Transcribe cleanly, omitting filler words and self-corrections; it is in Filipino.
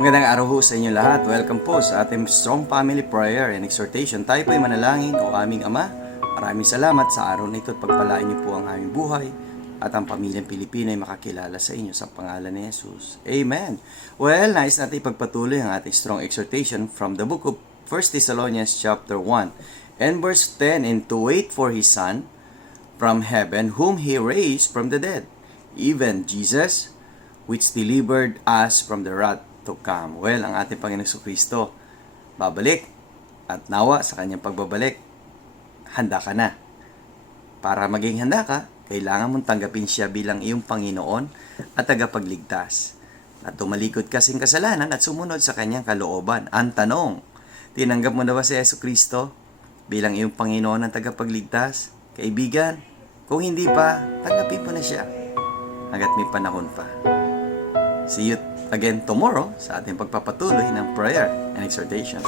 Magandang araw ho sa inyo lahat. Welcome po sa ating Strong Family Prayer and Exhortation. Tayo po ay manalangin. O aming Ama, maraming salamat sa araw na ito at pagpalain niyo po ang aming buhay at ang pamilyang Pilipino ay makakilala sa inyo sa pangalan ni Jesus. Amen. Well, nais natin ipagpatuloy ang ating strong exhortation from the book of 1 Thessalonians chapter 1 and verse 10, "And to wait for His Son from heaven, whom He raised from the dead, even Jesus, which delivered us from the wrath to come." Well, ang ating Panginoong Kristo babalik at nawa sa kanyang pagbabalik, handa ka na. Para maging handa ka, kailangan mong tanggapin siya bilang iyong Panginoon at tagapagligtas. At tumalikod kasing kasalanan at sumunod sa kanyang kalooban. Ang tanong, tinanggap mo na ba si Yesu Kristo bilang iyong Panginoon at tagapagligtas? Kaibigan, kung hindi pa, tanggapin mo na siya hanggat may panahon pa. See you again tomorrow sa ating pagpapatuloy ng prayer and exhortation.